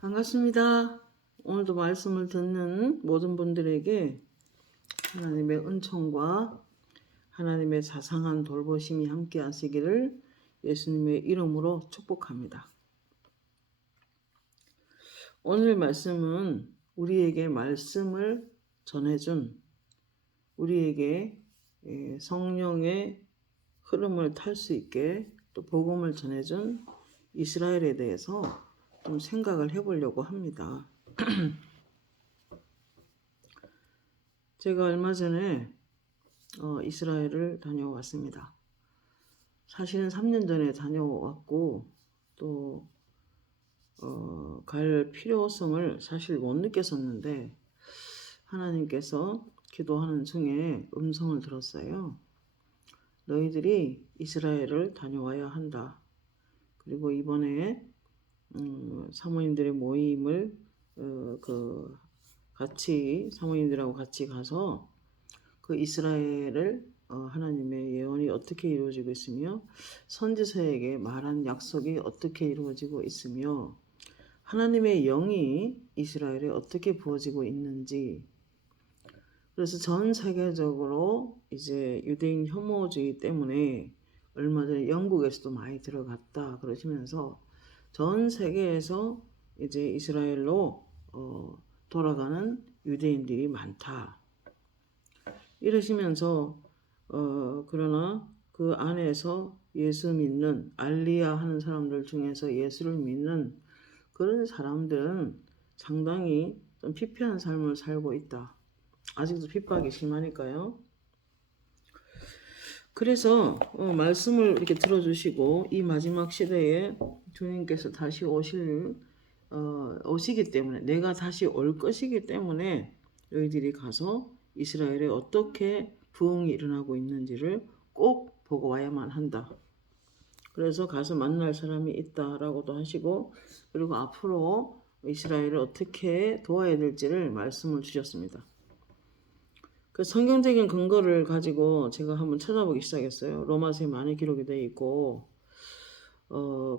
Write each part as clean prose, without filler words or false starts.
반갑습니다. 오늘도 말씀을 듣는 모든 분들에게 하나님의 은총과 하나님의 자상한 돌보심이 함께 하시기를 예수님의 이름으로 축복합니다. 오늘 말씀은 우리에게 말씀을 전해준, 우리에게 성령의 흐름을 탈 수 있게 또 복음을 전해준 이스라엘에 대해서 좀 생각을 해보려고 합니다. 제가 얼마 전에 이스라엘을 다녀왔습니다. 사실은 3년 전에 다녀왔고 또 갈 필요성을 사실 못 느꼈었는데 하나님께서 기도하는 중에 음성을 들었어요. 너희들이 이스라엘을 다녀와야 한다. 그리고 이번에 사모님들의 모임을 같이 사모님들하고 같이 가서 그 이스라엘을 하나님의 예언이 어떻게 이루어지고 있으며 선지자에게 말한 약속이 어떻게 이루어지고 있으며 하나님의 영이 이스라엘에 어떻게 부어지고 있는지. 그래서 전 세계적으로 이제 유대인 혐오주의 때문에 얼마 전에 영국에서도 많이 들어갔다 그러시면서 전 세계에서 이제 이스라엘로 돌아가는 유대인들이 많다. 이러시면서 그러나 그 안에서 예수 믿는 알리야 하는 사람들 중에서 예수를 믿는 그런 사람들은 상당히 좀 피폐한 삶을 살고 있다. 아직도 핍박이 심하니까요. 그래서 말씀을 이렇게 들어주시고 이 마지막 시대에 주님께서 다시 오시기 때문에 내가 다시 올 것이기 때문에 너희들이 가서 이스라엘에 어떻게 부흥이 일어나고 있는지를 꼭 보고 와야만 한다. 그래서 가서 만날 사람이 있다라고도 하시고 그리고 앞으로 이스라엘을 어떻게 도와야 될지를 말씀을 주셨습니다. 그 성경적인 근거를 가지고 제가 한번 찾아보기 시작했어요. 로마서에 많이 기록이 되어 있고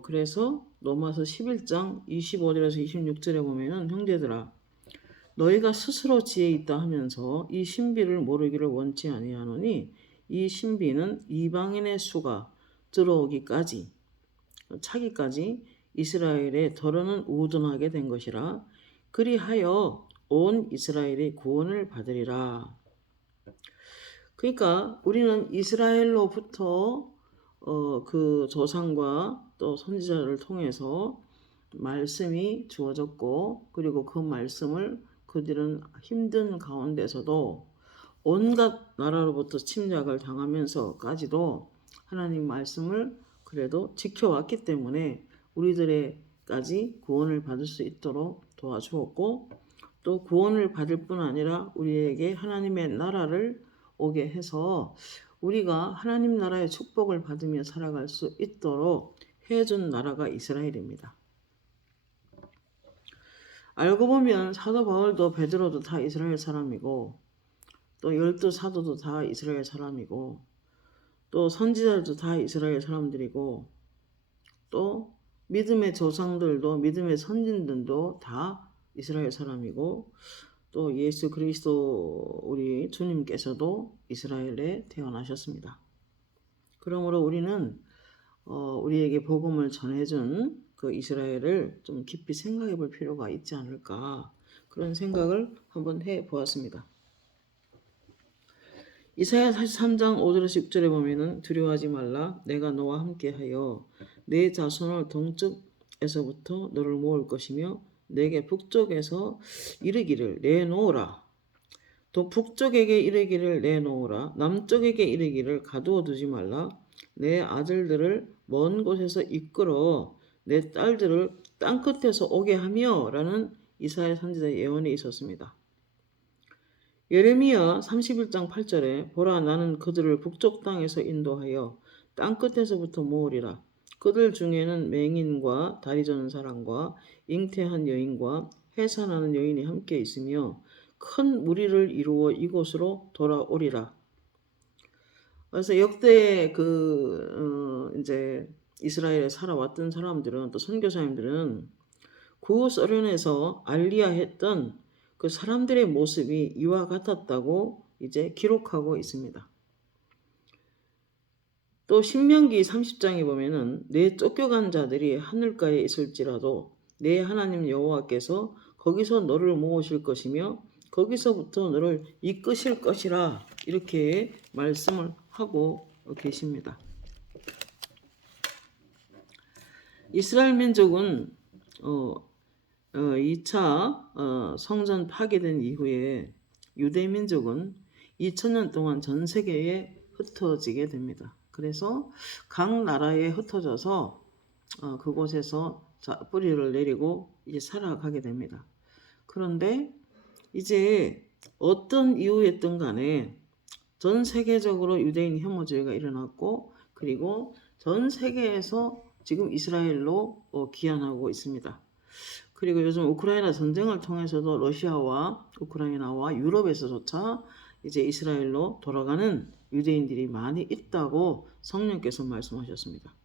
그래서 로마서 11장 25절에서 26절에 보면은 형제들아 너희가 스스로 지혜 있다 하면서 이 신비를 모르기를 원치 아니하노니 이 신비는 이방인의 수가 들어오기까지 차기까지 이스라엘에 더러는 우둔하게 된 것이라 그리하여 온 이스라엘이 구원을 받으리라. 그러니까 우리는 이스라엘로부터 그 조상과 또 선지자를 통해서 말씀이 주어졌고 그리고 그 말씀을 그들은 힘든 가운데서도 온갖 나라로부터 침략을 당하면서까지도 하나님 말씀을 그래도 지켜왔기 때문에 우리들에까지 구원을 받을 수 있도록 도와주었고 또 구원을 받을 뿐 아니라 우리에게 하나님의 나라를 오게 해서 우리가 하나님 나라의 축복을 받으며 살아갈 수 있도록 해준 나라가 이스라엘입니다. 알고 보면 사도 바울도 베드로도 다 이스라엘 사람이고 또 12 사도도 다 이스라엘 사람이고 또 선지자들도 다 이스라엘 사람들이고 또 믿음의 조상들도 믿음의 선진들도 다 이스라엘 사람이고 또 예수 그리스도 우리 주님께서도 이스라엘에 태어나셨습니다. 그러므로 우리는 우리에게 복음을 전해준 그 이스라엘을 좀 깊이 생각해 볼 필요가 있지 않을까 그런 생각을 한번 해 보았습니다. 이사야 43장 5절에서 6절에 보면은 두려워하지 말라 내가 너와 함께하여 내 자손을 동쪽에서부터 너를 모을 것이며 내게 북쪽에서 이르기를 내놓으라. 또 북쪽에게 이르기를 내놓으라. 남쪽에게 이르기를 가두어 두지 말라. 내 아들들을 먼 곳에서 이끌어 내 딸들을 땅끝에서 오게 하며 라는 이사야 선지자의 예언이 있었습니다. 예레미야 31장 8절에 보라 나는 그들을 북쪽 땅에서 인도하여 땅끝에서부터 모으리라. 그들 중에는 맹인과 다리 저는 사람과 잉태한 여인과 해산하는 여인이 함께 있으며 큰 무리를 이루어 이곳으로 돌아오리라. 그래서 역대 이제 이스라엘에 살아왔던 사람들은 또 선교사님들은 구소련에서 알리야했던 그 사람들의 모습이 이와 같았다고 이제 기록하고 있습니다. 또 신명기 30장에 보면은 내 쫓겨간 자들이 하늘가에 있을지라도 내 하나님 여호와께서 거기서 너를 모으실 것이며 거기서부터 너를 이끄실 것이라 이렇게 말씀을 하고 계십니다. 이스라엘 민족은 2차 성전 파괴된 이후에 유대 민족은 2000년 동안 전 세계에 흩어지게 됩니다. 그래서 각 나라에 흩어져서 그곳에서 뿌리를 내리고 이제 살아가게 됩니다. 그런데 이제 어떤 이유였든 간에 전 세계적으로 유대인 혐오주의가 일어났고 그리고 전 세계에서 지금 이스라엘로 귀환하고 있습니다. 그리고 요즘 우크라이나 전쟁을 통해서도 러시아와 우크라이나와 유럽에서조차 이제 이스라엘로 돌아가는 유대인들이 많이 있다고 성령께서 말씀하셨습니다.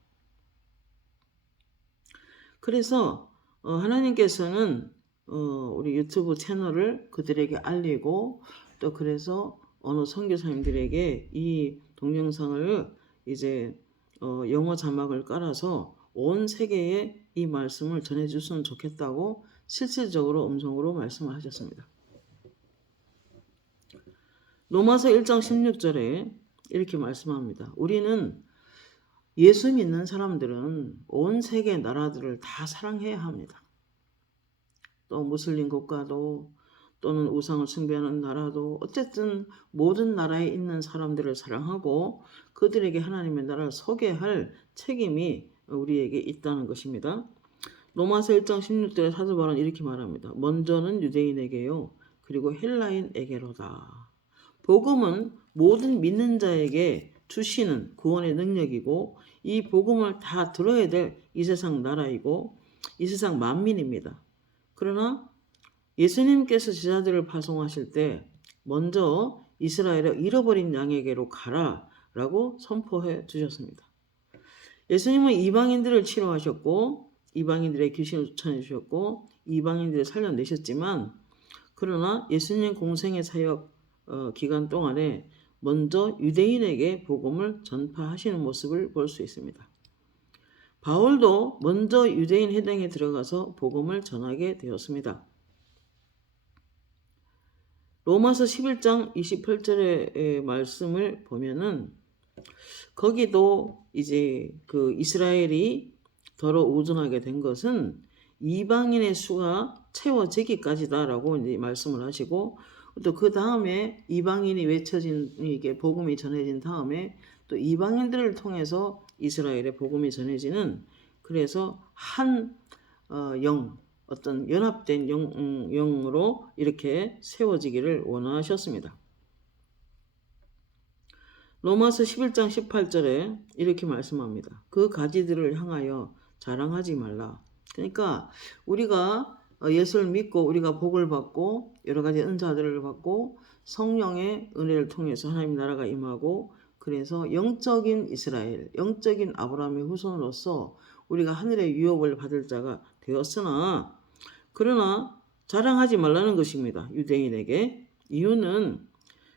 그래서 하나님께서는 우리 유튜브 채널을 그들에게 알리고 또 그래서 어느 선교사님들에게 이 동영상을 이제 영어 자막을 깔아서 온 세계에 이 말씀을 전해줬으면 좋겠다고 실질적으로 음성으로 말씀을 하셨습니다. 로마서 1장 16절에 이렇게 말씀합니다. 우리는 예수 믿는 사람들은 온 세계 나라들을 다 사랑해야 합니다. 또 무슬림 국가도 또는 우상을 숭배하는 나라도 어쨌든 모든 나라에 있는 사람들을 사랑하고 그들에게 하나님의 나라를 소개할 책임이 우리에게 있다는 것입니다. 로마서 1장 16절에 사도 바울은 이렇게 말합니다. 먼저는 유대인에게요. 그리고 헬라인에게로다. 복음은 모든 믿는 자에게 주시는 구원의 능력이고 이 복음을 다 들어야 될 이 세상 나라이고 이 세상 만민입니다. 그러나 예수님께서 제자들을 파송하실 때 먼저 이스라엘의 잃어버린 양에게로 가라 라고 선포해 주셨습니다. 예수님은 이방인들을 치료하셨고 이방인들의 귀신을 쫓아내 주셨고 이방인들을 살려내셨지만 그러나 예수님 공생의 사역 기간 동안에 먼저 유대인에게 복음을 전파하시는 모습을 볼 수 있습니다. 바울도 먼저 유대인 회당에 들어가서 복음을 전하게 되었습니다. 로마서 11장 28절의 말씀을 보면은 거기도 이제 그 이스라엘이 더러 우둔하게 된 것은 이방인의 수가 채워지기까지다라고 이제 말씀을 하시고 또 그 다음에 이방인이 외쳐진 이게 복음이 전해진 다음에 또 이방인들을 통해서 이스라엘의 복음이 전해지는 그래서 한 어떤 연합된 영으로 이렇게 세워지기를 원하셨습니다. 로마서 11장 18절에 이렇게 말씀합니다. 그 가지들을 향하여 자랑하지 말라. 그러니까 우리가 예수를 믿고 우리가 복을 받고 여러 가지 은사들을 받고 성령의 은혜를 통해서 하나님 나라가 임하고 그래서 영적인 이스라엘, 영적인 아브라함의 후손으로서 우리가 하늘의 유업을 받을 자가 되었으나 그러나 자랑하지 말라는 것입니다. 유대인에게. 이유는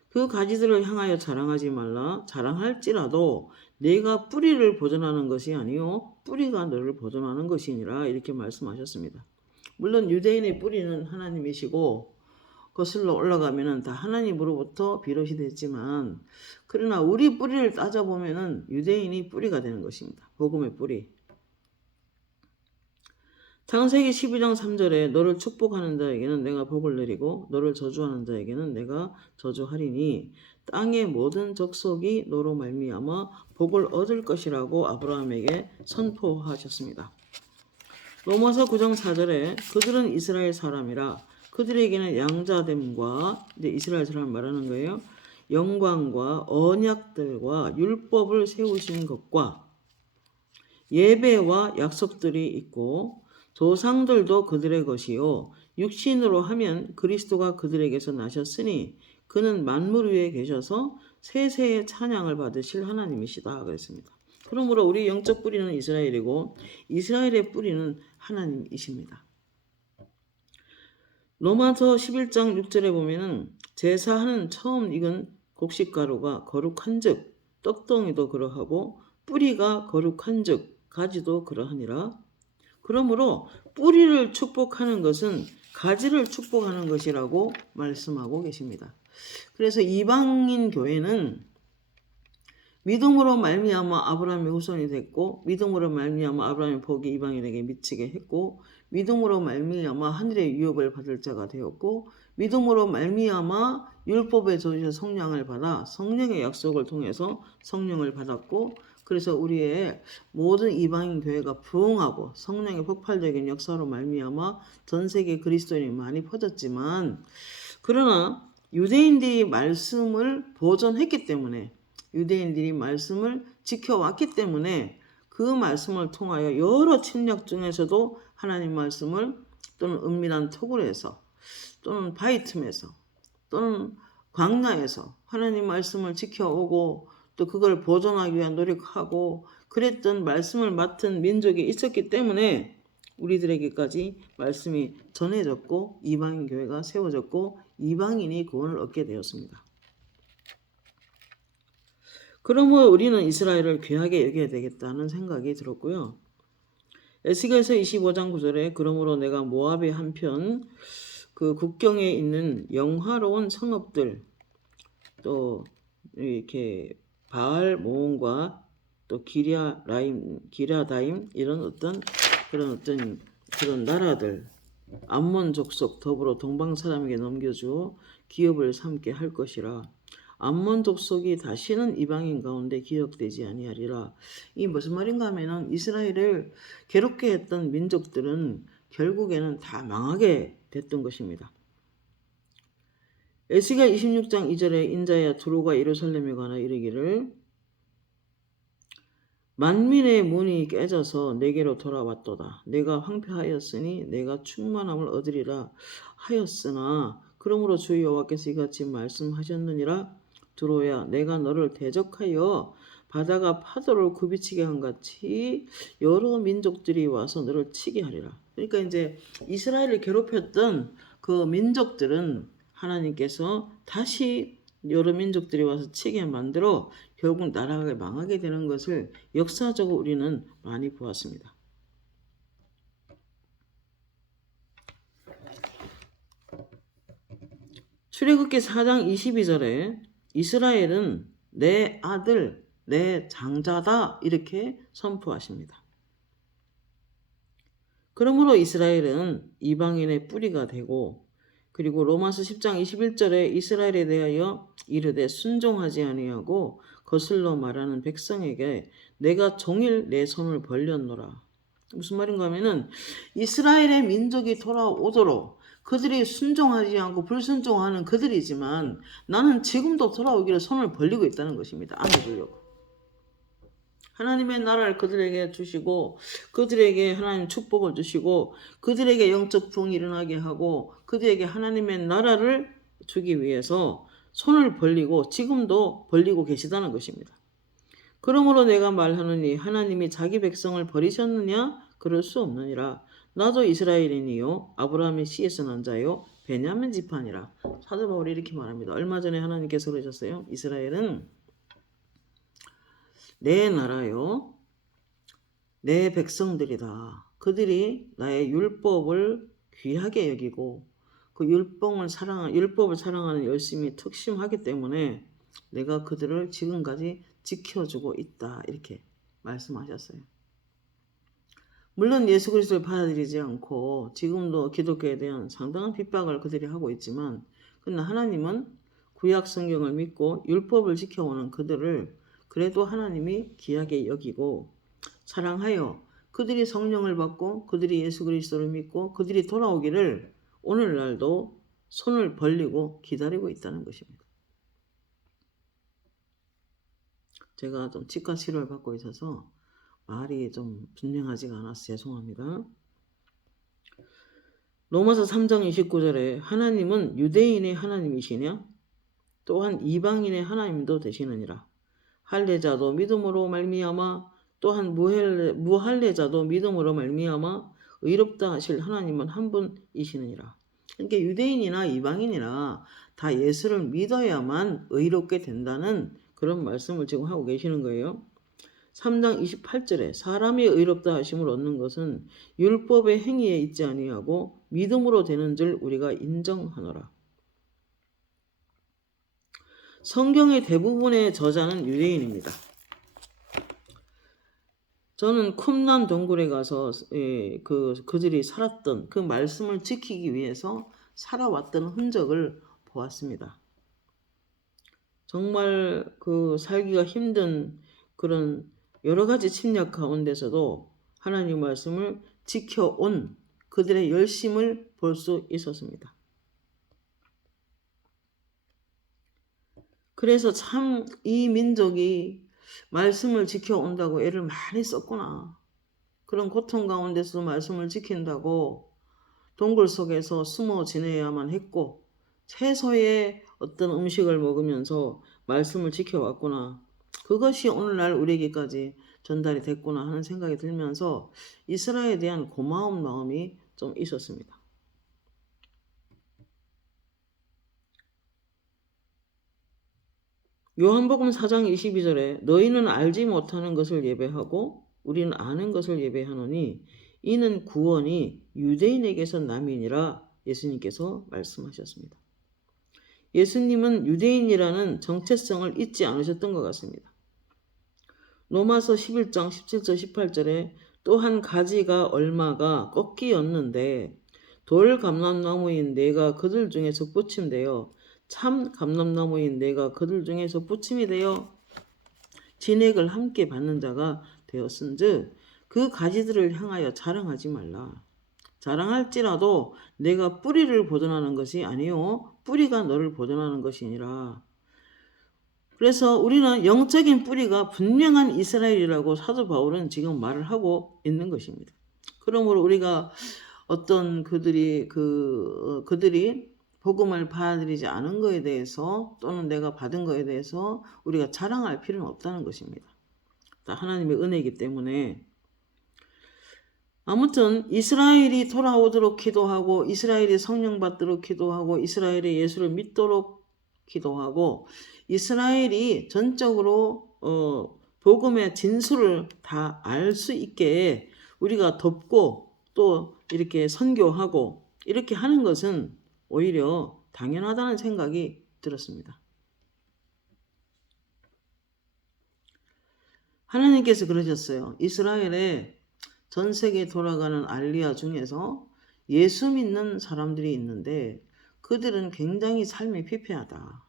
그 가지들을 향하여 자랑하지 말라. 자랑할지라도 내가 뿌리를 보존하는 것이 아니요 뿌리가 너를 보존하는 것이니라 이렇게 말씀하셨습니다. 물론 유대인의 뿌리는 하나님이시고 거슬러 올라가면은 다 하나님으로부터 비롯이 됐지만 그러나 우리 뿌리를 따져보면은 유대인이 뿌리가 되는 것입니다. 복음의 뿌리. 창세기 12장 3절에 너를 축복하는 자에게는 내가 복을 내리고 너를 저주하는 자에게는 내가 저주하리니 땅의 모든 족속이 너로 말미암아 복을 얻을 것이라고 아브라함에게 선포하셨습니다. 로마서 9장 4절에 그들은 이스라엘 사람이라 그들에게는 양자됨과 이제 이스라엘 사람을 말하는 거예요. 영광과 언약들과 율법을 세우신 것과 예배와 약속들이 있고 조상들도 그들의 것이요 육신으로 하면 그리스도가 그들에게서 나셨으니 그는 만물 위에 계셔서 세세의 찬양을 받으실 하나님이시다 그랬습니다. 그러므로 우리 영적 뿌리는 이스라엘이고 이스라엘의 뿌리는 하나님이십니다. 로마서 11장 6절에 보면은 제사하는 처음 익은 곡식가루가 거룩한즉 떡덩이도 그러하고 뿌리가 거룩한즉 가지도 그러하니라. 그러므로 뿌리를 축복하는 것은 가지를 축복하는 것이라고 말씀하고 계십니다. 그래서 이방인 교회는 믿음으로 말미암아 아브라함의 후손이 됐고, 믿음으로 말미암아 아브라함의 복이 이방인에게 미치게 했고, 믿음으로 말미암아 하늘의 유업을 받을 자가 되었고, 믿음으로 말미암아 율법의 저주에서 성령을 받아 성령의 약속을 통해서 성령을 받았고, 그래서 우리의 모든 이방인 교회가 부흥하고 성령의 폭발적인 역사로 말미암아 전 세계 그리스도인이 많이 퍼졌지만, 그러나 유대인들이 말씀을 보존했기 때문에, 유대인들이 말씀을 지켜왔기 때문에 그 말씀을 통하여 여러 침략 중에서도 하나님 말씀을 또는 은밀한 토굴에서 또는 바위 틈에서 또는 광야에서 하나님 말씀을 지켜오고 또 그걸 보존하기 위한 노력하고 그랬던 말씀을 맡은 민족이 있었기 때문에 우리들에게까지 말씀이 전해졌고 이방인 교회가 세워졌고 이방인이 구원을 얻게 되었습니다. 그러므로 우리는 이스라엘을 귀하게 여겨야 되겠다는 생각이 들었고요. 에스겔서 25장 9절에 그러므로 내가 모압의 한편 그 국경에 있는 영화로운 성읍들 또 이렇게 바알 모온과 또 기랴다임 이런 그런 나라들 암몬 족속 더불어 동방 사람에게 넘겨주어 기업을 삼게 할 것이라. 암몬 족속이 다시는 이방인 가운데 기억되지 아니하리라. 이 무슨 말인가 하면은 이스라엘을 괴롭게 했던 민족들은 결국에는 다 망하게 됐던 것입니다. 에스겔 26장 2절에 인자야 두로가 예루살렘에 관하 이르기를 만민의 문이 깨져서 내게로 돌아왔도다. 내가 황폐하였으니 내가 충만함을 얻으리라 하였으나 그러므로 주 여호와께서 이같이 말씀하셨느니라. 두로야 내가 너를 대적하여 바다가 파도를 굽이치게 한 같이 여러 민족들이 와서 너를 치게 하리라. 그러니까 이제 이스라엘을 괴롭혔던 그 민족들은 하나님께서 다시 여러 민족들이 와서 치게 만들어 결국 나라가 망하게 되는 것을 역사적으로 우리는 많이 보았습니다. 출애굽기 4장 22절에 이스라엘은 내 아들, 내 장자다 이렇게 선포하십니다. 그러므로 이스라엘은 이방인의 뿌리가 되고 그리고 로마서 10장 21절에 이스라엘에 대하여 이르되 순종하지 아니하고 거슬러 말하는 백성에게 내가 종일 내 손을 벌렸노라. 무슨 말인가 하면은 이스라엘의 민족이 돌아오도록 그들이 순종하지 않고 불순종하는 그들이지만 나는 지금도 돌아오기를 손을 벌리고 있다는 것입니다. 안아주려고. 하나님의 나라를 그들에게 주시고 그들에게 하나님 축복을 주시고 그들에게 영적 부흥이 일어나게 하고 그들에게 하나님의 나라를 주기 위해서 손을 벌리고 지금도 벌리고 계시다는 것입니다. 그러므로 내가 말하노니 하나님이 자기 백성을 버리셨느냐? 그럴 수 없느니라. 나도 이스라엘인이요 아브라함의 씨에서 난 자요 베냐민 지파니라. 사도 바울이 이렇게 말합니다. 얼마 전에 하나님께서 그러셨어요. 이스라엘은 내 나라요 내 백성들이다. 그들이 나의 율법을 귀하게 여기고 그 율법을 사랑하는 열심히 특심하기 때문에 내가 그들을 지금까지 지켜주고 있다. 이렇게 말씀하셨어요. 물론 예수 그리스도를 받아들이지 않고 지금도 기독교에 대한 상당한 핍박을 그들이 하고 있지만 그러나 하나님은 구약 성경을 믿고 율법을 지켜오는 그들을 그래도 하나님이 귀하게 여기고 사랑하여 그들이 성령을 받고 그들이 예수 그리스도를 믿고 그들이 돌아오기를 오늘날도 손을 벌리고 기다리고 있다는 것입니다. 제가 좀 치과 치료를 받고 있어서 말이 좀 분명하지가 않아서 죄송합니다. 로마서 3장 29절에 하나님은 유대인의 하나님이시냐? 또한 이방인의 하나님도 되시느니라. 할례자도 믿음으로 말미암아 또한 무할례자도 믿음으로 말미암아 의롭다 하실 하나님은 한 분이시느니라. 그러니까 유대인이나 이방인이나 다 예수를 믿어야만 의롭게 된다는 그런 말씀을 지금 하고 계시는 거예요. 3장 28절에 사람이 의롭다 하심을 얻는 것은 율법의 행위에 있지 아니하고 믿음으로 되는 줄 우리가 인정하노라. 성경의 대부분의 저자는 유대인입니다. 저는 쿰란 동굴에 가서 그들이 살았던 그 말씀을 지키기 위해서 살아왔던 흔적을 보았습니다. 정말 그 살기가 힘든 그런 여러 가지 침략 가운데서도 하나님 말씀을 지켜온 그들의 열심을 볼 수 있었습니다. 그래서 참 이 민족이 말씀을 지켜온다고 애를 많이 썼구나. 그런 고통 가운데서 말씀을 지킨다고 동굴 속에서 숨어 지내야만 했고 채소의 어떤 음식을 먹으면서 말씀을 지켜왔구나. 그것이 오늘날 우리에게까지 전달이 됐구나 하는 생각이 들면서 이스라엘에 대한 고마운 마음이 좀 있었습니다. 요한복음 4장 22절에 너희는 알지 못하는 것을 예배하고 우리는 아는 것을 예배하노니 이는 구원이 유대인에게서 남이니라 예수님께서 말씀하셨습니다. 예수님은 유대인이라는 정체성을 잊지 않으셨던 것 같습니다. 로마서 11장 17절 18절에 또 한 가지가 얼마가 꺾이었는데 돌 감람나무인 내가 그들 중에서 붙임되어 참 감람나무인 내가 그들 중에서 붙임이 되어 진액을 함께 받는 자가 되었은즉 그 가지들을 향하여 자랑하지 말라. 자랑할지라도 내가 뿌리를 보존하는 것이 아니요 뿌리가 너를 보존하는 것이니라. 그래서 우리는 영적인 뿌리가 분명한 이스라엘이라고 사도 바울은 지금 말을 하고 있는 것입니다. 그러므로 우리가 어떤 그들이 복음을 받아들이지 않은 것에 대해서 또는 내가 받은 것에 대해서 우리가 자랑할 필요는 없다는 것입니다. 다 하나님의 은혜이기 때문에. 아무튼 이스라엘이 돌아오도록 기도하고 이스라엘이 성령 받도록 기도하고 이스라엘이 예수를 믿도록 기도하고 이스라엘이 전적으로 복음의 진수를 다 알 수 있게 우리가 돕고 또 이렇게 선교하고 이렇게 하는 것은 오히려 당연하다는 생각이 들었습니다. 하나님께서 그러셨어요. 이스라엘에 전 세계에 돌아가는 알리아 중에서 예수 믿는 사람들이 있는데 그들은 굉장히 삶이 피폐하다.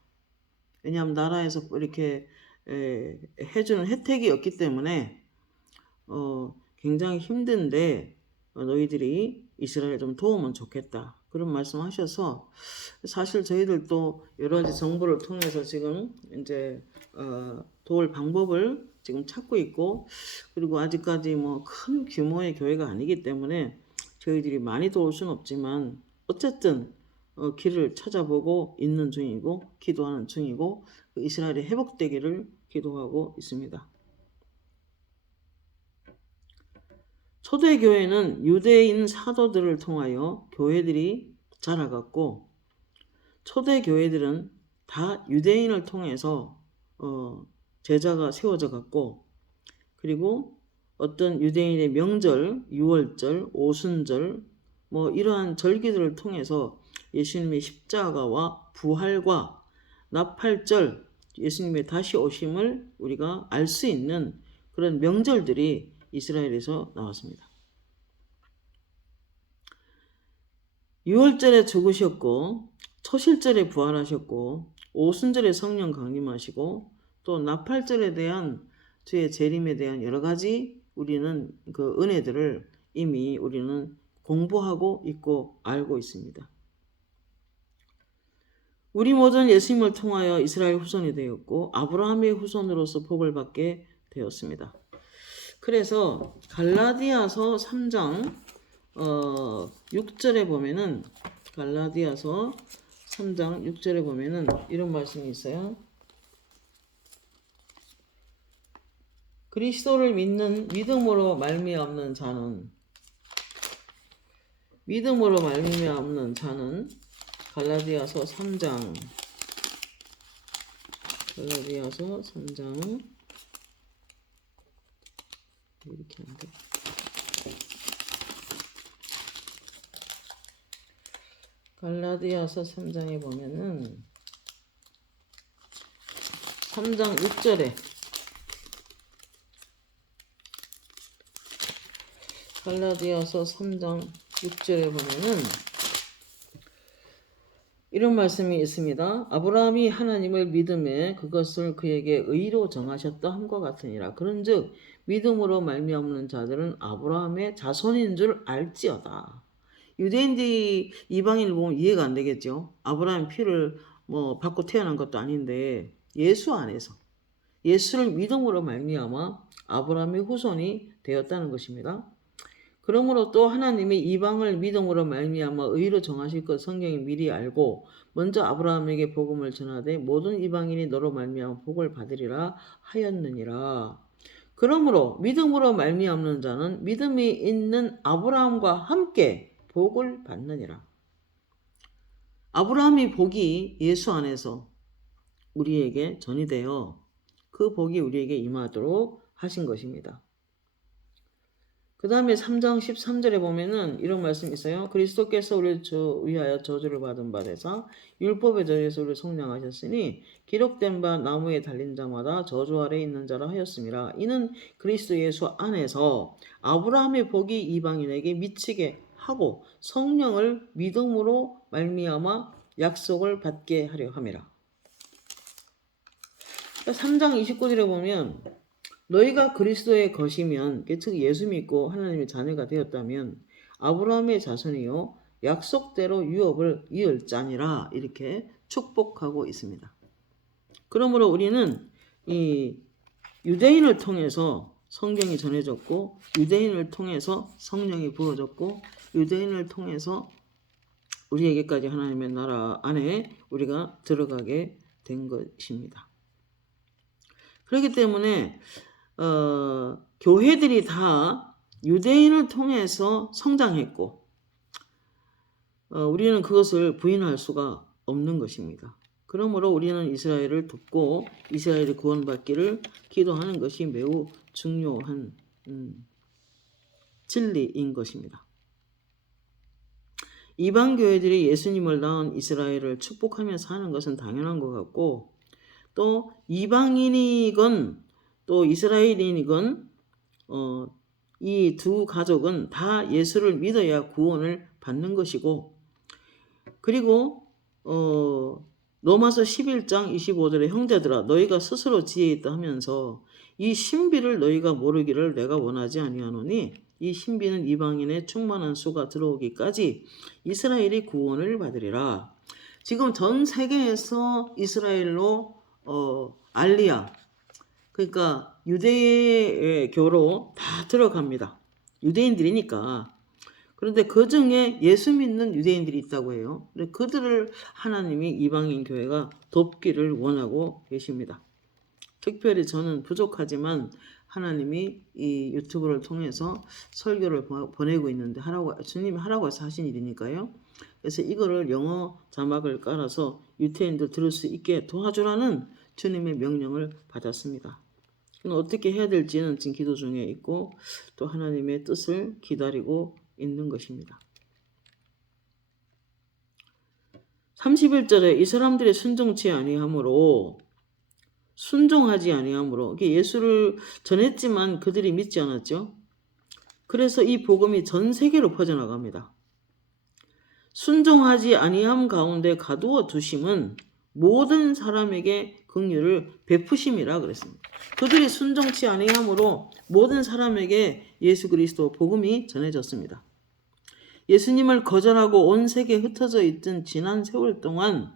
왜냐하면 나라에서 이렇게 해주는 혜택이 없기 때문에 굉장히 힘든데 너희들이 이스라엘에 좀 도우면 좋겠다. 그런 말씀하셔서 사실 저희들도 여러 가지 정보를 통해서 지금 이제 도울 방법을 지금 찾고 있고 그리고 아직까지 뭐 큰 규모의 교회가 아니기 때문에 저희들이 많이 도울 수는 없지만 어쨌든 길을 찾아보고 있는 중이고 기도하는 중이고 이스라엘이 회복되기를 기도하고 있습니다. 초대교회는 유대인 사도들을 통하여 교회들이 자라갔고 초대교회들은 다 유대인을 통해서 제자가 세워져 갔고 그리고 어떤 유대인의 명절, 유월절, 오순절 뭐 이러한 절기들을 통해서 예수님의 십자가와 부활과 나팔절, 예수님의 다시 오심을 우리가 알 수 있는 그런 명절들이 이스라엘에서 나왔습니다. 유월절에 죽으셨고 초실절에 부활하셨고 오순절에 성령 강림하시고 또 나팔절에 대한 주의 재림에 대한 여러 가지 우리는 그 은혜들을 이미 우리는 공부하고 있고 알고 있습니다. 우리 모두는 예수님을 통하여 이스라엘 후손이 되었고 아브라함의 후손으로서 복을 받게 되었습니다. 그래서 갈라디아서 3장 6절에 보면은 갈라디아서 3장 6절에 보면은 이런 말씀이 있어요. 그리스도를 믿는 믿음으로 말미암는 자는 믿음으로 말미암는 자는 갈라디아서 3장 이렇게 안 돼. 갈라디아서 3장에 보면은 3장 6절에 갈라디아서 3장 6절에 보면은 이런 말씀이 있습니다. 아브라함이 하나님을 믿음에 그것을 그에게 의로 정하셨다 함과 같으니라. 그런즉 믿음으로 말미암는 자들은 아브라함의 자손인 줄 알지어다. 유대인들이 이방인을 보면 이해가 안 되겠죠. 아브라함 피를 받고 태어난 것도 아닌데 예수 안에서 예수를 믿음으로 말미암아 아브라함의 후손이 되었다는 것입니다. 그러므로 또 하나님이 이방을 믿음으로 말미암아 의로 정하실 것 성경이 미리 알고 먼저 아브라함에게 복음을 전하되 모든 이방인이 너로 말미암아 복을 받으리라 하였느니라. 그러므로 믿음으로 말미암는 자는 믿음이 있는 아브라함과 함께 복을 받느니라. 아브라함의 복이 예수 안에서 우리에게 전이되어 그 복이 우리에게 임하도록 하신 것입니다. 그 다음에 3장 13절에 보면은 이런 말씀이 있어요. 그리스도께서 우리를 위하여 저주를 받은 바 되사 율법의 저주에서 우리를 속량하셨으니 기록된 바 나무에 달린 자마다 저주 아래 있는 자라 하였음이라. 이는 그리스도 예수 안에서 아브라함의 복이 이방인에게 미치게 하고 성령을 믿음으로 말미암아 약속을 받게 하려 함이라. 3장 29절에 보면 너희가 그리스도의 것이면 즉 예수 믿고 하나님의 자녀가 되었다면 아브라함의 자손이요 약속대로 유업을 이을 자니라 이렇게 축복하고 있습니다. 그러므로 우리는 이 유대인을 통해서 성경이 전해졌고 유대인을 통해서 성령이 부어졌고 유대인을 통해서 우리에게까지 하나님의 나라 안에 우리가 들어가게 된 것입니다. 그렇기 때문에 교회들이 다 유대인을 통해서 성장했고 우리는 그것을 부인할 수가 없는 것입니다. 그러므로 우리는 이스라엘을 돕고 이스라엘이 구원받기를 기도하는 것이 매우 중요한 진리인 것입니다. 이방 교회들이 예수님을 낳은 이스라엘을 축복하면서 사는 것은 당연한 것 같고 또 이방인이건 또 이스라엘인이건 이 두 가족은 다 예수를 믿어야 구원을 받는 것이고 그리고 로마서 11장 25절에 형제들아 너희가 스스로 지혜 있다 하면서 이 신비를 너희가 모르기를 내가 원하지 아니하노니 이 신비는 이방인의 충만한 수가 들어오기까지 이스라엘이 구원을 받으리라. 지금 전 세계에서 이스라엘로 알리야 그러니까 유대교로 다 들어갑니다. 유대인들이니까. 그런데 그 중에 예수 믿는 유대인들이 있다고 해요. 그들을 하나님이 이방인 교회가 돕기를 원하고 계십니다. 특별히 저는 부족하지만 하나님이 이 유튜브를 통해서 설교를 보내고 있는데 주님이 하라고 해서 하신 일이니까요. 그래서 이거를 영어 자막을 깔아서 유태인들 들을 수 있게 도와주라는 주님의 명령을 받았습니다. 어떻게 해야 될지는 지금 기도 중에 있고 또 하나님의 뜻을 기다리고 있는 것입니다. 31절에 이 사람들이 순종하지 아니함으로 예수를 전했지만 그들이 믿지 않았죠. 그래서 이 복음이 전 세계로 퍼져나갑니다. 순종하지 아니함 가운데 가두어 두심은 모든 사람에게 긍휼을 베푸심이라 그랬습니다. 그들이 순종치 아니함으로 모든 사람에게 예수 그리스도 복음이 전해졌습니다. 예수님을 거절하고 온 세계에 흩어져 있던 지난 세월 동안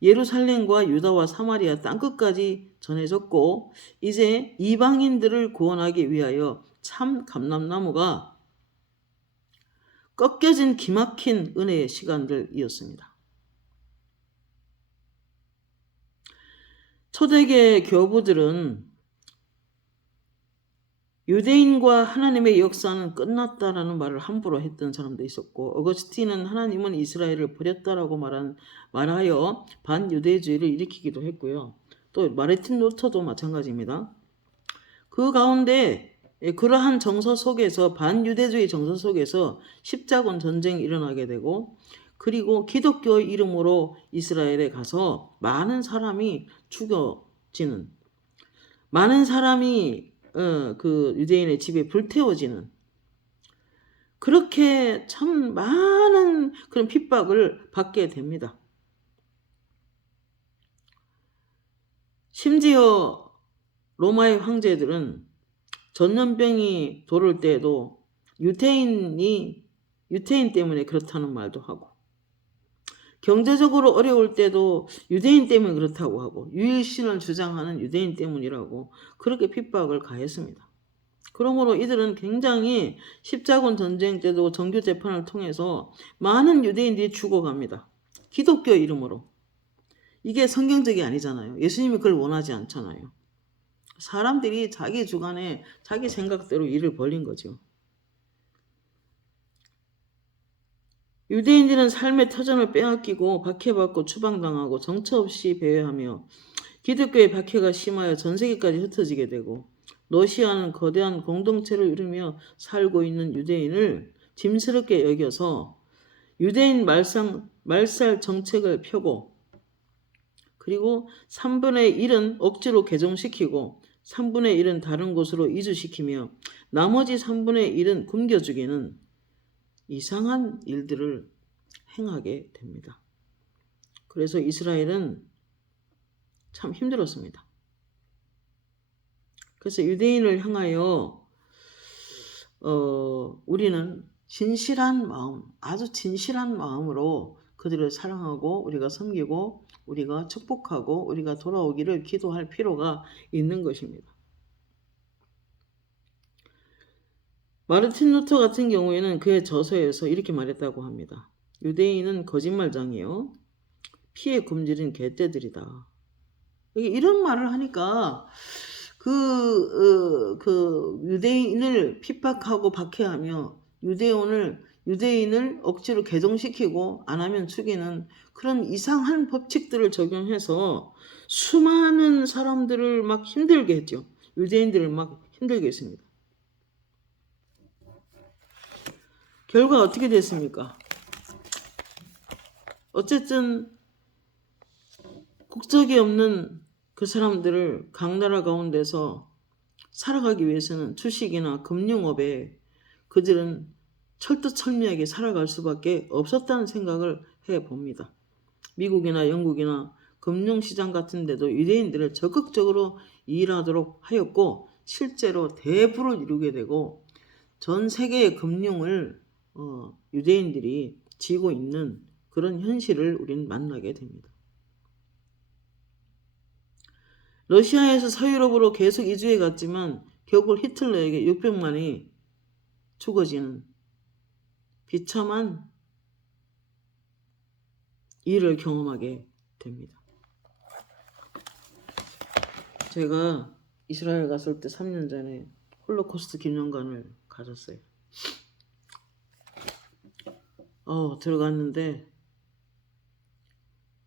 예루살렘과 유다와 사마리아 땅끝까지 전해졌고 이제 이방인들을 구원하기 위하여 참 감람나무가 꺾여진 기막힌 은혜의 시간들이었습니다. 초대교회 교부들은 유대인과 하나님의 역사는 끝났다라는 말을 함부로 했던 사람도 있었고, 어거스틴은 하나님은 이스라엘을 버렸다라고 말하여 반유대주의를 일으키기도 했고요. 또 마르틴 루터도 마찬가지입니다. 그 가운데 그러한 정서 속에서, 반유대주의 정서 속에서 십자군 전쟁이 일어나게 되고, 그리고 기독교 이름으로 이스라엘에 가서 많은 사람이 죽여지는, 많은 사람이 그 유대인의 집에 불태워지는, 그렇게 참 많은 그런 핍박을 받게 됩니다. 심지어 로마의 황제들은 전염병이 돌을 때에도 유태인 때문에 그렇다는 말도 하고, 경제적으로 어려울 때도 유대인 때문에 그렇다고 하고, 유일신을 주장하는 유대인 때문이라고 그렇게 핍박을 가했습니다. 그러므로 이들은 굉장히 십자군 전쟁 때도 정규 재판을 통해서 많은 유대인들이 죽어갑니다. 기독교 이름으로. 이게 성경적이 아니잖아요. 예수님이 그걸 원하지 않잖아요. 사람들이 자기 주관에 자기 생각대로 일을 벌린 거죠. 유대인들은 삶의 터전을 빼앗기고 박해받고 추방당하고 정처 없이 배회하며, 기독교의 박해가 심하여 전 세계까지 흩어지게 되고, 러시아는 거대한 공동체를 이루며 살고 있는 유대인을 짐스럽게 여겨서 유대인 말살 정책을 펴고, 그리고 3분의 1은 억지로 개종시키고 3분의 1은 다른 곳으로 이주시키며 나머지 3분의 1은 굶겨 죽이는 이상한 일들을 행하게 됩니다. 그래서 이스라엘은 참 힘들었습니다. 그래서 유대인을 향하여 우리는 진실한 마음, 아주 진실한 마음으로 그들을 사랑하고 우리가 섬기고 우리가 축복하고 우리가 돌아오기를 기도할 필요가 있는 것입니다. 마르틴 루터 같은 경우에는 그의 저서에서 이렇게 말했다고 합니다. 유대인은 거짓말장이요, 피에 굶주린 개떼들이다. 이런 말을 하니까 그 유대인을 핍박하고 박해하며 유대인을 억지로 개종시키고 안 하면 죽이는 그런 이상한 법칙들을 적용해서 수많은 사람들을 막 힘들게 했죠. 유대인들을 막 힘들게 했습니다. 결과 어떻게 됐습니까? 어쨌든 국적이 없는 그 사람들을 각 나라 가운데서 살아가기 위해서는 주식이나 금융업에 그들은 철두철미하게 살아갈 수밖에 없었다는 생각을 해봅니다. 미국이나 영국이나 금융시장 같은 데도 유대인들을 적극적으로 일하도록 하였고 실제로 대부를 이루게 되고 전 세계의 금융을 유대인들이 쥐고 있는 그런 현실을 우리는 만나게 됩니다. 러시아에서 서유럽으로 계속 이주해 갔지만 결국 히틀러에게 600만이 죽어지는 비참한 일을 경험하게 됩니다. 제가 이스라엘 갔을 때 3년 전에 홀로코스트 기념관을 가졌어요. 들어갔는데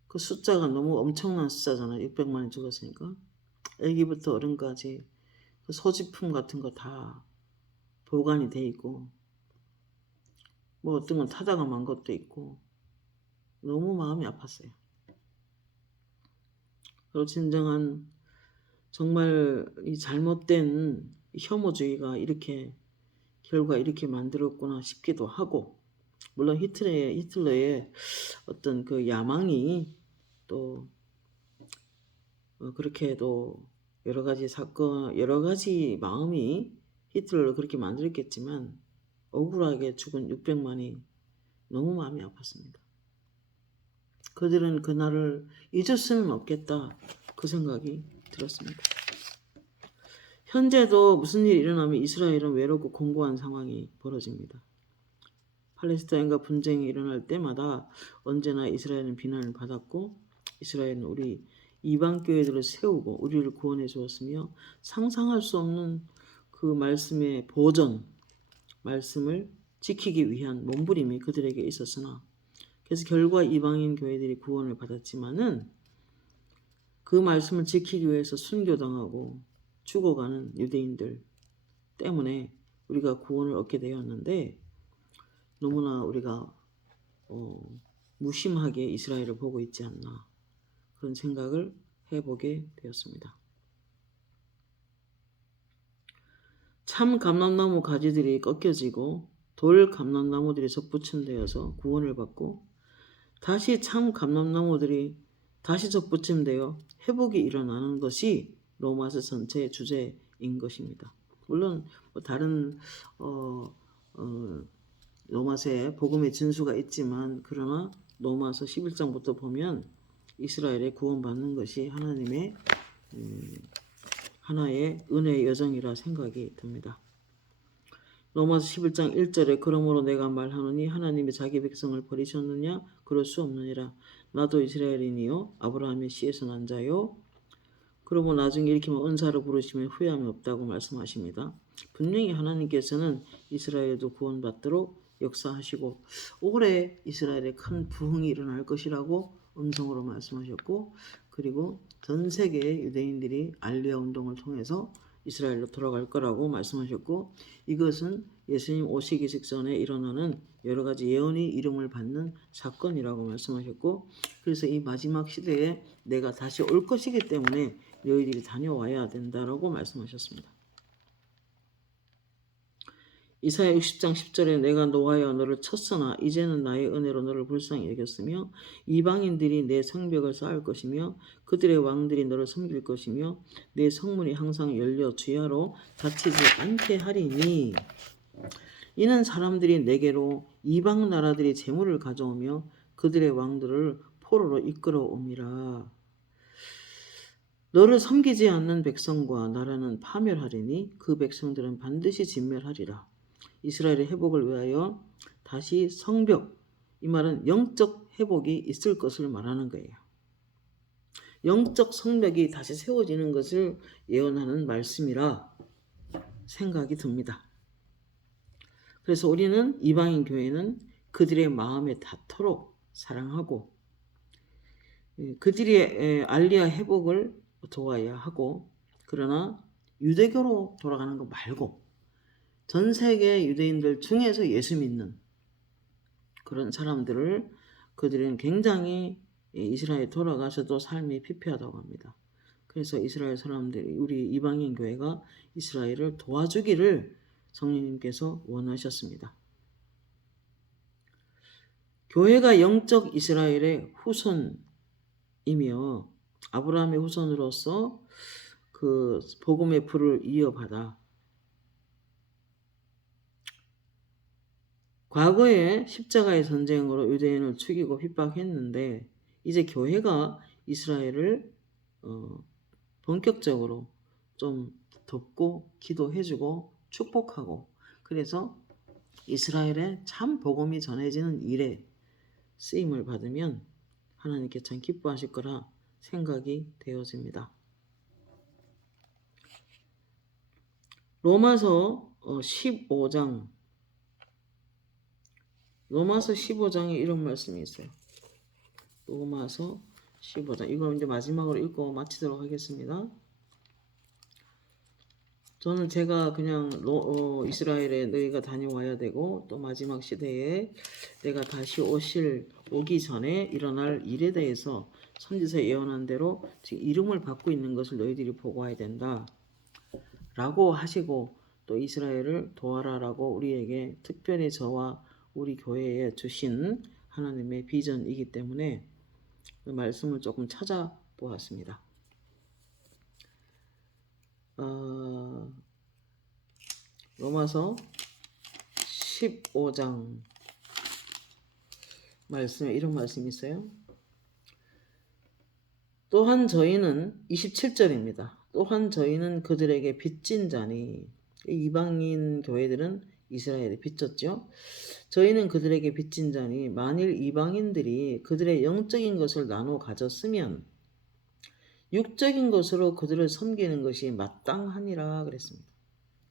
그 숫자가 너무 엄청난 숫자잖아요. 600만이 죽었으니까. 애기부터 어른까지 그 소지품 같은 거 다 보관이 돼 있고 뭐 어떤 건 타다가 만 것도 있고 너무 마음이 아팠어요. 그리고 진정한 정말 이 잘못된 혐오주의가 이렇게 결과 이렇게 만들었구나 싶기도 하고, 물론 히틀러의 어떤 그 야망이 또 그렇게도 여러 가지 사건, 여러 가지 마음이 히틀러를 그렇게 만들었겠지만 억울하게 죽은 600만이 너무 마음이 아팠습니다. 그들은 그날을 잊을 수는 없겠다, 그 생각이 들었습니다. 현재도 무슨 일이 일어나면 이스라엘은 외롭고 공고한 상황이 벌어집니다. 팔레스타인과 분쟁이 일어날 때마다 언제나 이스라엘은 비난을 받았고 이스라엘은 우리 이방 교회들을 세우고 우리를 구원해 주었으며 상상할 수 없는 그 말씀의 보존, 말씀을 지키기 위한 몸부림이 그들에게 있었으나, 그래서 결과 이방인 교회들이 구원을 받았지만은 그 말씀을 지키기 위해서 순교당하고 죽어가는 유대인들 때문에 우리가 구원을 얻게 되었는데, 너무나 우리가 무심하게 이스라엘을 보고 있지 않나, 그런 생각을 해보게 되었습니다. 참 감람나무 가지들이 꺾여지고 돌 감람나무들이 접붙임되어서 구원을 받고, 다시 참 감람나무들이 다시 접붙임되어 회복이 일어나는 것이 로마서 전체의 주제인 것입니다. 물론 다른 로마서에 복음의 진수가 있지만, 그러나 로마서 11장부터 보면 이스라엘의 구원받는 것이 하나님의 하나의 은혜의 여정이라 생각이 듭니다. 로마서 11장 1절에 그러므로 내가 말하노니 하나님이 자기 백성을 버리셨느냐? 그럴 수 없느니라. 나도 이스라엘인이요 아브라함의 씨에서 난 자요. 그러고 나중에 이렇게 은사로 부르시면 후회함이 없다고 말씀하십니다. 분명히 하나님께서는 이스라엘도 구원받도록 역사하시고 올해 이스라엘에 큰 부흥이 일어날 것이라고 음성으로 말씀하셨고, 그리고 전 세계의 유대인들이 알리아 운동을 통해서 이스라엘로 돌아갈 거라고 말씀하셨고, 이것은 예수님 오시기 직전에 일어나는 여러 가지 예언이 이름을 받는 사건이라고 말씀하셨고, 그래서 이 마지막 시대에 내가 다시 올 것이기 때문에 너희들이 다녀와야 된다라고 말씀하셨습니다. 이사야 60장 10절에 내가 노하여 너를 쳤으나 이제는 나의 은혜로 너를 불쌍히 여겼으며 이방인들이 내 성벽을 쌓을 것이며 그들의 왕들이 너를 섬길 것이며 내 성문이 항상 열려 주야로 닫히지 않게 하리니, 이는 사람들이 내게로 이방 나라들이 재물을 가져오며 그들의 왕들을 포로로 이끌어옴이라. 너를 섬기지 않는 백성과 나라는 파멸하리니 그 백성들은 반드시 진멸하리라. 이스라엘의 회복을 위하여 다시 성벽, 이 말은 영적 회복이 있을 것을 말하는 거예요. 영적 성벽이 다시 세워지는 것을 예언하는 말씀이라 생각이 듭니다. 그래서 우리는 이방인 교회는 그들의 마음에 닿도록 사랑하고 그들의 알리아 회복을 도와야 하고, 그러나 유대교로 돌아가는 거 말고 전 세계 유대인들 중에서 예수 믿는 그런 사람들을, 그들은 굉장히 이스라엘에 돌아가서도 삶이 피폐하다고 합니다. 그래서 이스라엘 사람들이, 우리 이방인 교회가 이스라엘을 도와주기를 성령님께서 원하셨습니다. 교회가 영적 이스라엘의 후손이며 아브라함의 후손으로서 그 복음의 불을 이어받아 과거에 십자가의 전쟁으로 유대인을 죽이고 핍박했는데, 이제 교회가 이스라엘을 본격적으로 좀 돕고 기도해주고 축복하고, 그래서 이스라엘에 참 복음이 전해지는 일에 쓰임을 받으면 하나님께 참 기뻐하실 거라 생각이 되어집니다. 로마서 15장에 이런 말씀이 있어요. 로마서 15장, 이거 이제 마지막으로 읽고 마치도록 하겠습니다. 저는 제가 그냥 이스라엘에 너희가 다녀와야 되고, 또 마지막 시대에 내가 다시 오기 전에 일어날 일에 대해서 선지서 예언한 대로 지금 이름을 받고 있는 것을 너희들이 보고해야 된다 라고 하시고, 또 이스라엘을 도와라라고 우리에게 특별히 저와 우리 교회에 주신 하나님의 비전이기 때문에 그 말씀을 조금 찾아보았습니다. 로마서 15장 말씀에 이런 말씀이 있어요. 또한 저희는 27절입니다. 또한 저희는 그들에게 빚진 자니, 이방인 교회들은 이스라엘에 빚졌죠. 저희는 그들에게 빚진 자니 만일 이방인들이 그들의 영적인 것을 나눠 가졌으면 육적인 것으로 그들을 섬기는 것이 마땅하니라 그랬습니다.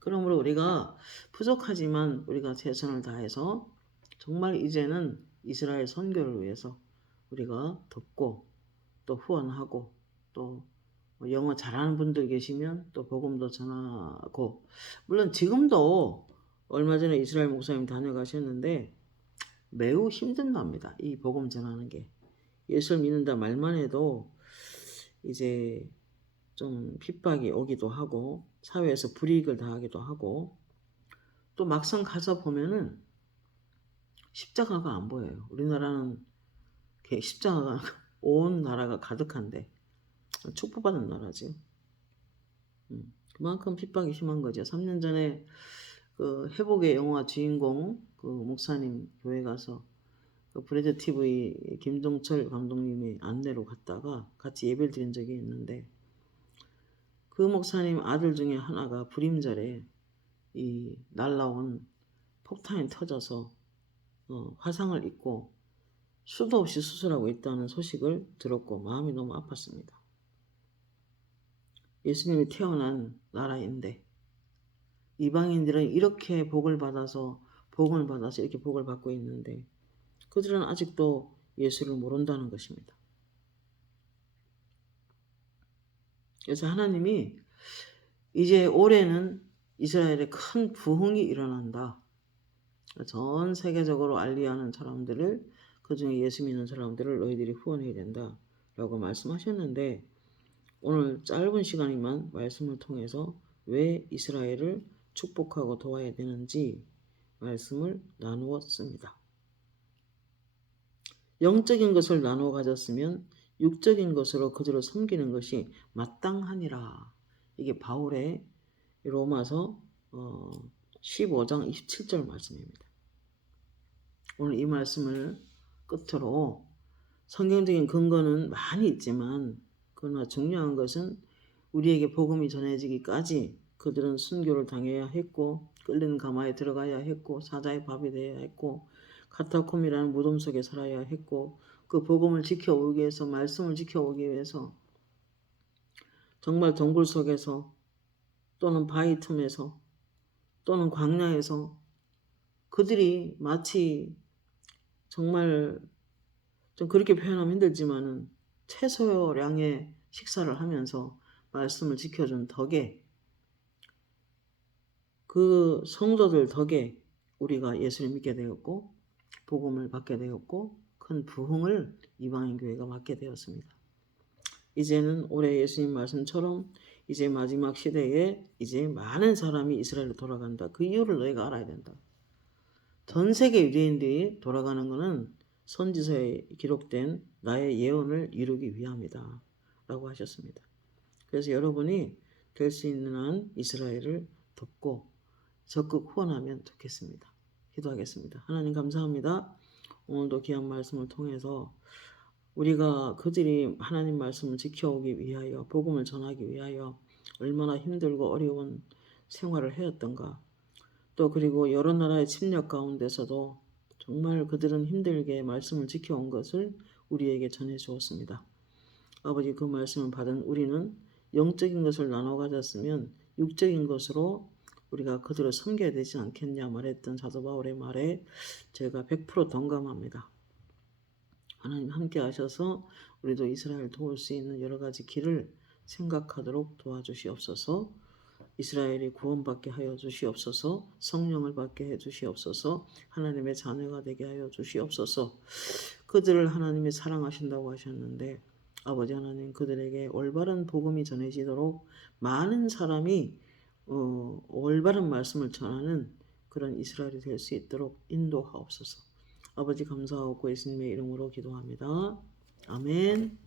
그러므로 우리가 부족하지만 우리가 최선을 다해서 정말 이제는 이스라엘 선교를 위해서 우리가 돕고 또 후원하고 또 영어 잘하는 분들 계시면 또 복음도 전하고, 물론 지금도 얼마 전에 이스라엘 목사님 다녀가셨는데 매우 힘든답니다. 이 복음 전하는 게. 예수를 믿는다 말만 해도 이제 좀 핍박이 오기도 하고 사회에서 불이익을 당하기도 하고, 또 막상 가서 보면은 십자가가 안 보여요. 우리나라는 십자가가 온 나라가 가득한데 축복받은 나라죠. 그만큼 핍박이 심한 거죠. 3년 전에 그 회복의 영화 주인공 그 목사님 교회 가서 그 브레드 TV 김동철 감독님이 안내로 갔다가 같이 예배를 드린 적이 있는데, 그 목사님 아들 중에 하나가 불임절에 이 날라온 폭탄이 터져서 화상을 입고 수도 없이 수술하고 있다는 소식을 들었고 마음이 너무 아팠습니다. 예수님이 태어난 나라인데 이방인들은 이렇게 복을 받아서 이렇게 복을 받고 있는데 그들은 아직도 예수를 모른다는 것입니다. 그래서 하나님이 이제 올해는 이스라엘에 큰 부흥이 일어난다. 전 세계적으로 알리하는 사람들을, 그 중에 예수 믿는 사람들을 너희들이 후원해야 된다 라고 말씀하셨는데, 오늘 짧은 시간이지만 말씀을 통해서 왜 이스라엘을 축복하고 도와야 되는지 말씀을 나누었습니다. 영적인 것을 나누어 가졌으면 육적인 것으로 그들을 섬기는 것이 마땅하니라. 이게 바울의 로마서 15장 27절 말씀입니다. 오늘 이 말씀을 끝으로 성경적인 근거는 많이 있지만 그러나 중요한 것은 우리에게 복음이 전해지기까지 그들은 순교를 당해야 했고 끌리는 가마에 들어가야 했고 사자의 밥이 되어야 했고 카타콤이라는 무덤 속에 살아야 했고 그 복음을 지켜오기 위해서, 말씀을 지켜오기 위해서 정말 동굴 속에서 또는 바위 틈에서 또는 광야에서 그들이 마치 정말 좀 그렇게 표현하면 힘들지만은 최소량의 식사를 하면서 말씀을 지켜준 덕에, 그 성도들 덕에 우리가 예수를 믿게 되었고 복음을 받게 되었고 큰 부흥을 이방인 교회가 받게 되었습니다. 이제는 올해 예수님 말씀처럼 이제 마지막 시대에 이제 많은 사람이 이스라엘로 돌아간다. 그 이유를 너희가 알아야 된다. 전 세계 유대인들이 돌아가는 것은 선지서에 기록된 나의 예언을 이루기 위함이다 라고 하셨습니다. 그래서 여러분이 될 수 있는 한 이스라엘을 돕고 적극 후원하면 좋겠습니다. 기도하겠습니다. 하나님 감사합니다. 오늘도 귀한 말씀을 통해서 우리가 그들이 하나님 말씀을 지켜오기 위하여 복음을 전하기 위하여 얼마나 힘들고 어려운 생활을 해왔던가, 또 그리고 여러 나라의 침략 가운데서도 정말 그들은 힘들게 말씀을 지켜온 것을 우리에게 전해 주었습니다. 아버지, 그 말씀을 받은 우리는 영적인 것을 나눠 가졌으면 육적인 것으로 우리가 그들을 섬겨야 되지 않겠냐 말했던 사도 바울의 말에 제가 100% 동감합니다. 하나님 함께 하셔서 우리도 이스라엘 도울 수 있는 여러 가지 길을 생각하도록 도와주시옵소서. 이스라엘이 구원받게 하여 주시옵소서. 성령을 받게 해 주시옵소서. 하나님의 자녀가 되게 하여 주시옵소서. 그들을 하나님이 사랑하신다고 하셨는데 아버지 하나님, 그들에게 올바른 복음이 전해지도록 많은 사람이 올바른 말씀을 전하는 그런 이스라엘이 될 수 있도록 인도하옵소서. 아버지 감사하고 예수님의 이름으로 기도합니다. 아멘.